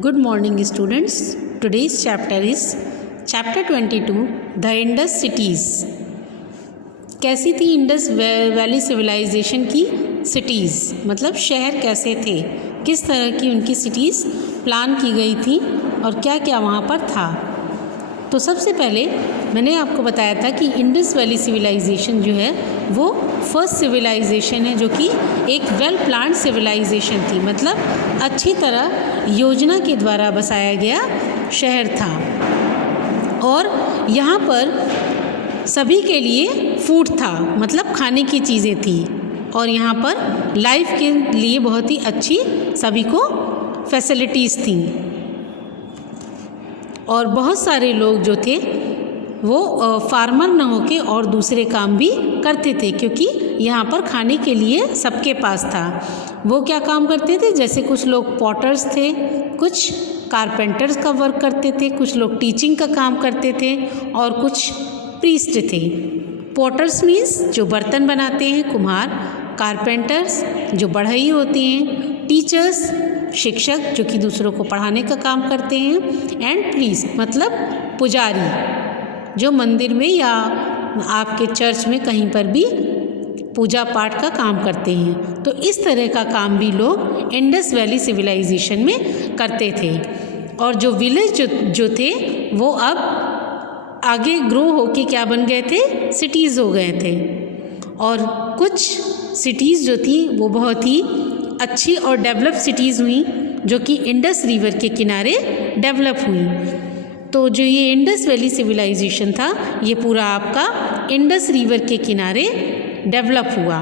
Good morning, students. Today's chapter is chapter 22, The Indus Cities. कैसी थी Indus valley civilisation की cities, मतलब शहर कैसे थे, किस तरह की उनकी सिटीज़ प्लान की गई थी और क्या क्या वहाँ पर था। तो सबसे पहले मैंने आपको बताया था कि इंडस वैली सिविलाइजेशन जो है वो फर्स्ट सिविलाइजेशन है जो कि एक वेल प्लान्ड सिविलाइजेशन थी, मतलब अच्छी तरह योजना के द्वारा बसाया गया शहर था और यहाँ पर सभी के लिए फूड था, मतलब खाने की चीज़ें थी और यहाँ पर लाइफ के लिए बहुत ही अच्छी सभी को फैसिलिटीज़ थी और बहुत सारे लोग जो थे वो फार्मर न होके और दूसरे काम भी करते थे, क्योंकि यहाँ पर खाने के लिए सबके पास था। वो क्या काम करते थे, जैसे कुछ लोग पॉटर्स थे, कुछ कारपेंटर्स का वर्क करते थे, कुछ लोग टीचिंग का काम करते थे और कुछ प्रीस्ट थे। पॉटर्स मीन्स जो बर्तन बनाते हैं, कुम्हार। कारपेंटर्स जो बढ़ई होते हैं। टीचर्स शिक्षक जो कि दूसरों को पढ़ाने का काम करते हैं। एंड प्रीस्ट मतलब पुजारी जो मंदिर में या आपके चर्च में कहीं पर भी पूजा पाठ का काम करते हैं। तो इस तरह का काम भी लोग इंडस वैली सिविलाइजेशन में करते थे और जो विलेज जो थे वो अब आगे ग्रो होके क्या बन गए थे, सिटीज़ हो गए थे। और कुछ सिटीज़ जो थी वो बहुत ही अच्छी और डेवलप सिटीज़ हुई जो कि इंडस रिवर के किनारे डेवलप हुई। तो जो ये इंडस वैली सिविलाइजेशन था ये पूरा आपका इंडस रिवर के किनारे डेवलप हुआ।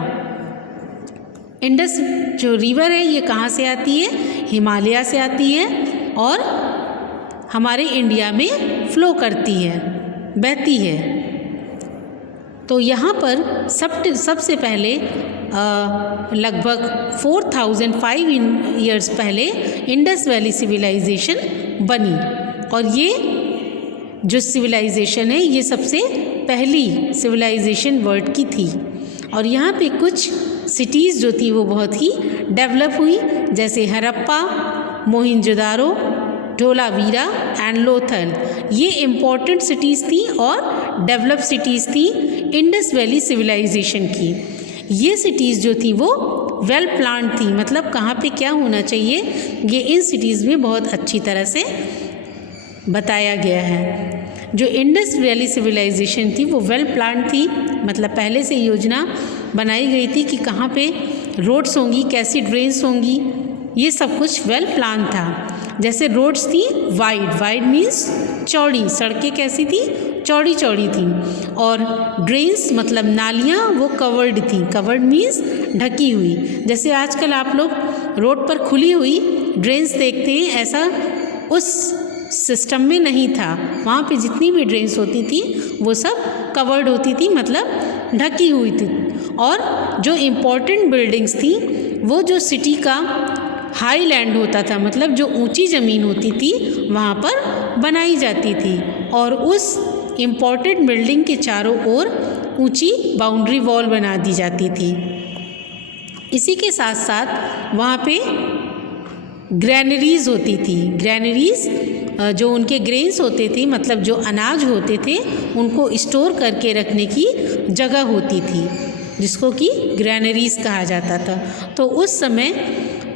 इंडस जो रिवर है ये कहाँ से आती है, हिमालय से आती है और हमारे इंडिया में फ्लो करती है, बहती है। तो यहाँ पर सबसे पहले लगभग 4005 ईयर्स पहले इंडस वैली सिविलाइजेशन बनी और ये जो सिविलाइजेशन है ये सबसे पहली सिविलाइजेशन वर्ल्ड की थी और यहाँ पे कुछ सिटीज़ जो थी वो बहुत ही डेवलप हुई, जैसे हड़प्पा, मोहिंजोदारो, धोलावीरा एंड लोथल। ये इम्पॉर्टेंट सिटीज़ थी और डेवलप सिटीज़ थी इंडस वैली सिविलाइजेशन की। ये सिटीज़ जो थी वो वेल प्लान्ड थी, मतलब कहाँ पे क्या होना चाहिए ये इन सिटीज़ में बहुत अच्छी तरह से बताया गया है। जो इंडस वैली सिविलाइजेशन थी वो वेल प्लान्ड थी, मतलब पहले से योजना बनाई गई थी कि कहाँ पे रोड्स होंगी, कैसी ड्रेन्स होंगी, ये सब कुछ वेल प्लान था। जैसे रोड्स थी वाइड मीन्स चौड़ी, सड़कें कैसी थी, चौड़ी चौड़ी थी और ड्रेन्स मतलब नालियाँ वो कवर्ड थी, कवर्ड मीन्स ढकी हुई। जैसे आजकल आप लोग रोड पर खुली हुई ड्रेन्स देखते हैं, ऐसा उस सिस्टम में नहीं था। वहाँ पे जितनी भी ड्रेन्स होती थी वो सब कवर्ड होती थी, मतलब ढकी हुई थी। और जो इम्पोर्टेंट बिल्डिंग्स थी वो जो सिटी का हाई लैंड होता था, मतलब जो ऊंची ज़मीन होती थी वहाँ पर बनाई जाती थी और उस इम्पोर्टेंट बिल्डिंग के चारों ओर ऊंची बाउंड्री वॉल बना दी जाती थी। इसी के साथ साथ वहाँ पे ग्रैनरीज होती थी। ग्रैनरीज जो उनके ग्रेन्स होते थे, मतलब जो अनाज होते थे उनको स्टोर करके रखने की जगह होती थी, जिसको कि ग्रैनरीज कहा जाता था। तो उस समय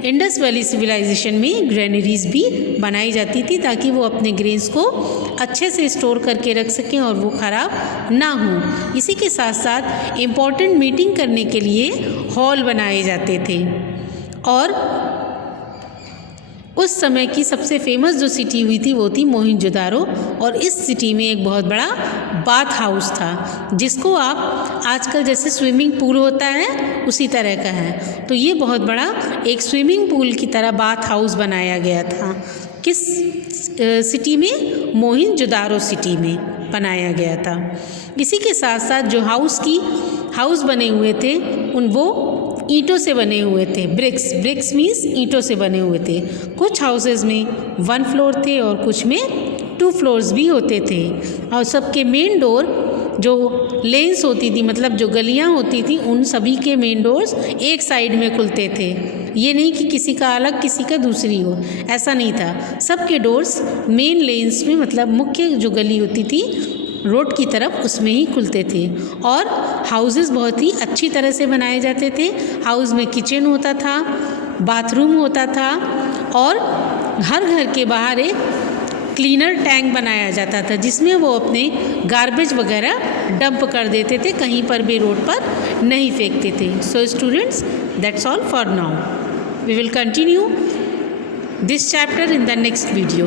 इंडस वैली सिविलाइजेशन में ग्रैनरीज भी बनाई जाती थी ताकि वो अपने ग्रेन्स को अच्छे से स्टोर करके रख सकें और वो ख़राब ना हो। इसी के साथ साथ इम्पॉर्टेंट मीटिंग करने के लिए हॉल बनाए जाते थे। और उस समय की सबसे फेमस जो सिटी हुई थी वो थी मोहिंजोदारो और इस सिटी में एक बहुत बड़ा बाथ हाउस था, जिसको आप आजकल जैसे स्विमिंग पूल होता है उसी तरह का है। तो ये बहुत बड़ा एक स्विमिंग पूल की तरह बाथ हाउस बनाया गया था। किस सिटी में, मोहिंजोदारो सिटी में बनाया गया था। इसी के साथ साथ जो हाउस बने हुए थे वो ईंटों से बने हुए थे। ब्रिक्स मीन्स ईंटों से बने हुए थे। कुछ हाउसेस में 1 फ्लोर थे और कुछ में 2 फ्लोर्स भी होते थे और सबके मेन डोर जो लेन्स होती थी, मतलब जो गलियां होती थी, उन सभी के मेन डोर्स एक साइड में खुलते थे ये नहीं कि किसी का अलग किसी का दूसरी हो, ऐसा नहीं था। सबके डोर्स मेन लेन्स में, मतलब मुख्य जो गली होती थी रोड की तरफ, उसमें ही खुलते थे। और हाउसेस बहुत ही अच्छी तरह से बनाए जाते थे। हाउस में किचन होता था, बाथरूम होता था, और हर घर के बाहर एक क्लीनर टैंक बनाया जाता था जिसमें वो अपने गार्बेज वगैरह डंप कर देते थे, कहीं पर भी रोड पर नहीं फेंकते थे। So students, that's all for now. We will continue this chapter in the next video.